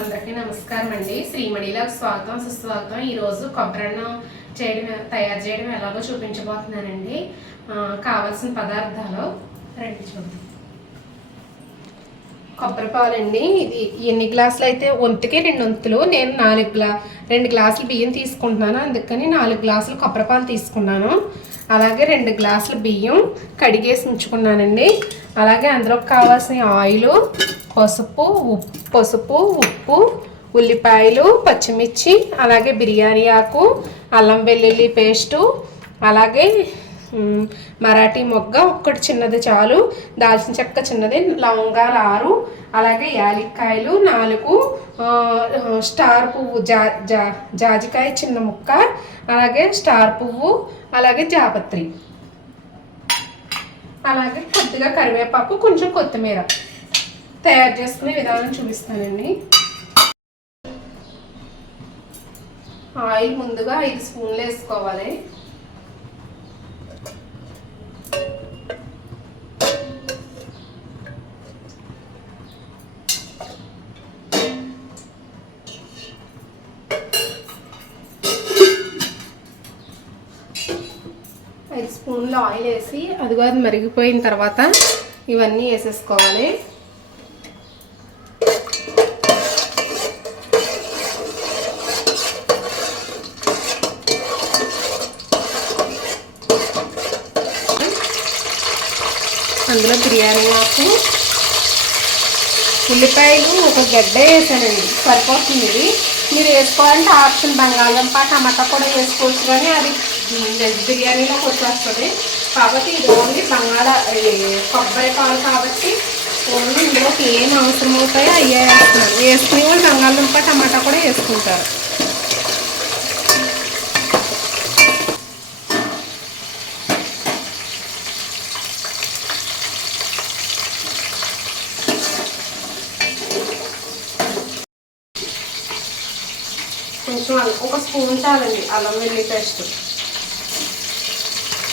అందరికీ నమస్కారం అండి. శ్రీమణిలకు స్వాగతం సుస్వాగతం. ఈరోజు కొబ్బరన్నం చేయడం తయారు చేయడం ఎలాగో చూపించబోతున్నానండి. కావాల్సిన పదార్థాలు రెండు చూద్దాం. కొబ్బరి పాలండి. ఇది ఎన్ని గ్లాసులు అయితే వంతుకే రెండు వంతులు నేను నాలుగు గ్లా రెండు గ్లాసులు బియ్యం తీసుకుంటున్నాను. అందుకని నాలుగు గ్లాసులు కొబ్బరి పాలు తీసుకున్నాను. అలాగే రెండు గ్లాసులు బియ్యం కడిగేసి ఉంచుకున్నానండి. అలాగే అందులోకి కావాల్సిన ఆయిల్ పసుపు ఉప్పు పసుపు ఉప్పు ఉల్లిపాయలు పచ్చిమిర్చి అలాగే బిర్యానీ ఆకు అల్లం వెల్లుల్లి పేస్టు అలాగే మరాఠీ మొగ్గ ఒక్కటి చిన్నది చాలు దాల్చిన చెక్క చిన్నది లవంగాలు ఆరు అలాగే యాలక్కాయలు నాలుగు స్టార్ పువ్వు జా జా జాజికాయ చిన్న ముక్క అలాగే స్టార్ పువ్వు అలాగే జాపత్రి. అలాగే కొద్దిగా కరివేపాకు కొంచెం కొత్తిమీర. తయారు చేసుకునే విధానం చూపిస్తానండి. ఆయిల్ ముందుగా ఐదు స్పూన్లు వేసుకోవాలి. ఐదు ఆయిల్ వేసి అదిగో అది మరిగిపోయిన తర్వాత ఇవన్నీ వేసేసుకోవాలి. అందులో బిర్యానీ ఆకు ఉల్లిపాయలు ఒక గడ్డ వేసానండి సరిపోతుంది. ఇది మీరు వేసుకోవాలంటే ఆప్షన్ బంగాళంపా టమాటా కూడా వేసుకోవచ్చు కానీ అది వెజ్ బిర్యానీలోకి వచ్చేస్తుంది. కాబట్టి ఇది ఓన్లీ బంగాళ కొబ్బరి పాలు కాబట్టి ఓన్లీ ఇందులోకి ఏం అవసరం అవుతాయో అయ్యే వేస్తున్నారు. వేసుకునే వాళ్ళు బంగాళదుంప టమాటా కూడా వేసుకుంటారు. కొంచెం ఒక స్పూన్ చాలండి అల్లం వెల్లి పేస్ట్.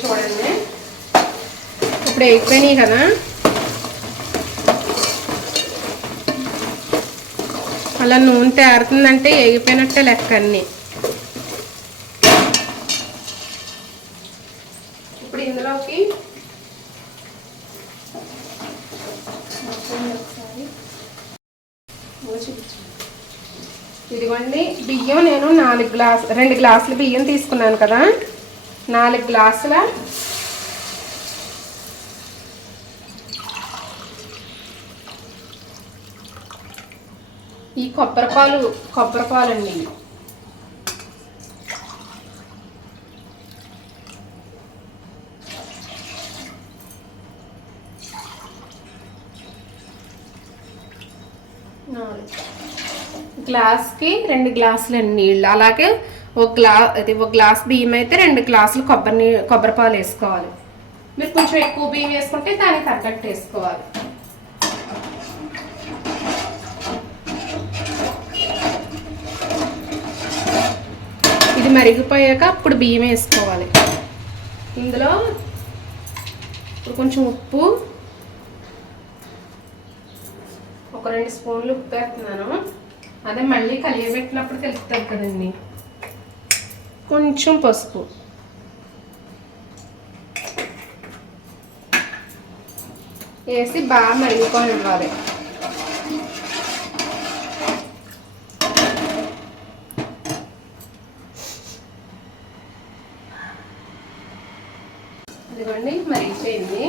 చూడండి. ఇప్పుడు అయిపోయినాయి కదా. అలా నూనె తేరుతుందంటే ఏగిపోయినట్టే లెక్క అన్నీ. ఇప్పుడు ఇందులోకి ఇదిగోండి బియ్యం నేను నాలుగు గ్లాస్ రెండు గ్లాసులు బియ్యం తీసుకున్నాను కదా. నాలుగు గ్లాసుల ఈ కొబ్బరిపాలు కొబ్బరిపాలు అండి నాలుగు. గ్లాస్కి రెండు గ్లాసులు నీళ్ళు అలాగే ఒక గ్లా అది ఒక గ్లాస్ బియ్యం అయితే రెండు గ్లాసులు కొబ్బరి నీ కొబ్బరి పాలు వేసుకోవాలి. మీరు కొంచెం ఎక్కువ బియ్యం వేసుకుంటే దానికి తగ్గట్టు వేసుకోవాలి. ఇది మరిగిపోయాక అప్పుడు బియ్యం వేసుకోవాలి. ఇందులో ఇప్పుడు కొంచెం ఉప్పు. ఒక రెండు స్పూన్లు ఉప్పు వేస్తున్నాను. అదే మళ్ళీ కలియబెట్టినప్పుడు తెలుస్తుంది కదండి. కొంచెం పసుపు. వేసి బాగా మరిగిపోయి ఇవ్వాలి ఇదిగోండి మరిగిపోయింది.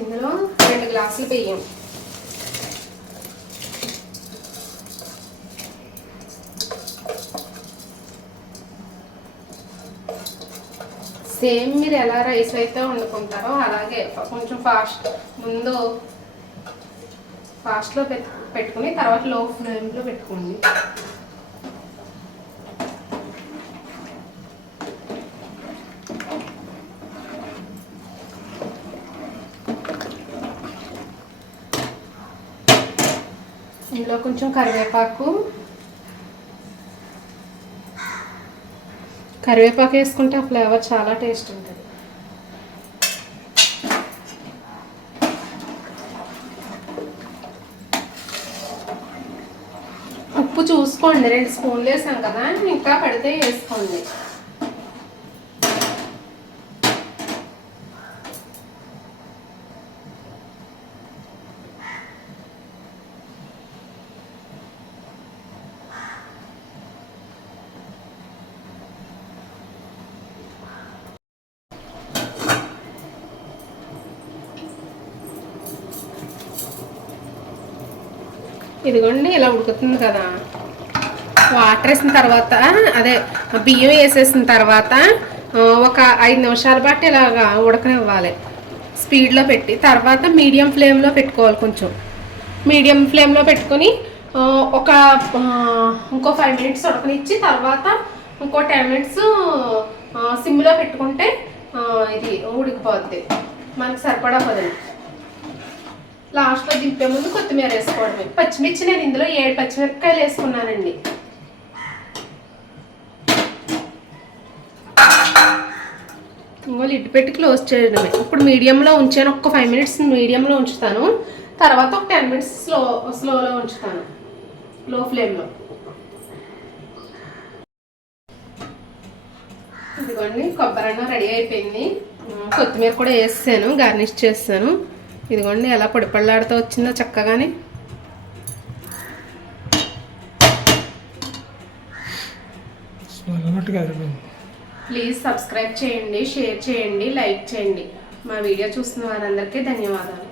ఇందులో రెండు గ్లాసులు బియ్యం. సేమ్ మీరు ఎలా రైస్ అయితే వండుకుంటారో అలాగే కొంచెం ఫాస్ట్ ముందు ఫాస్ట్లో పెట్టు పెట్టుకుని తర్వాత లో ఫ్లేమ్లో పెట్టుకోండి. ఇందులో కొంచెం కరివేపాకు కరివేపాకు వేసుకుంటే ఆ ఫ్లేవర్ చాలా టేస్ట్ ఉంటుంది. ఉప్పు చూసుకోండి. రెండు స్పూన్లు వేసాం కదా ఇంకా పడితే వేసుకోండి. ఇదిగోండి ఇలా ఉడుకుతుంది కదా. వాటర్ వేసిన తర్వాత అదే బియ్యం వేసేసిన తర్వాత ఒక ఐదు నిమిషాల పాటు ఇలాగా ఉడకనివ్వాలి. స్పీడ్లో పెట్టి తర్వాత మీడియం ఫ్లేమ్లో పెట్టుకోవాలి కొంచెం. మీడియం ఫ్లేమ్లో పెట్టుకొని ఒక ఇంకో ఫైవ్ మినిట్స్ ఉడకనిచ్చి తర్వాత ఇంకో టెన్ మినిట్స్ సిమ్లో పెట్టుకుంటే ఇది ఉడికిపోద్ది. మనకు సరిపడా పదండి లాస్ట్లో దింపే ముందు కొత్తిమీర వేసుకోవడమే. పచ్చిమిర్చి నేను ఇందులో ఏడు పచ్చిమిరపకాయలు వేసుకున్నానండి. ఇంకో లిడ్ పెట్టి క్లోజ్ చేయడమే. ఇప్పుడు మీడియంలో ఉంచాను ఒక్క ఫైవ్ మినిట్స్ మీడియంలో ఉంచుతాను. తర్వాత ఒక టెన్ మినిట్స్ స్లో స్లోలో ఉంచుతాను. లో ఫ్లేమ్లో. ఇదిగోండి కొబ్బరి అన్నం రెడీ అయిపోయింది. కొత్తిమీర కూడా వేసాను గార్నిష్ చేస్తాను. ఇదిగోండి ఎలా పొడి పళ్ళాడుతూ వచ్చిందో చక్కగానే. ప్లీజ్ సబ్స్క్రైబ్ చేయండి షేర్ చేయండి లైక్ చేయండి. మా వీడియో చూస్తున్న వారందరికీ ధన్యవాదాలు.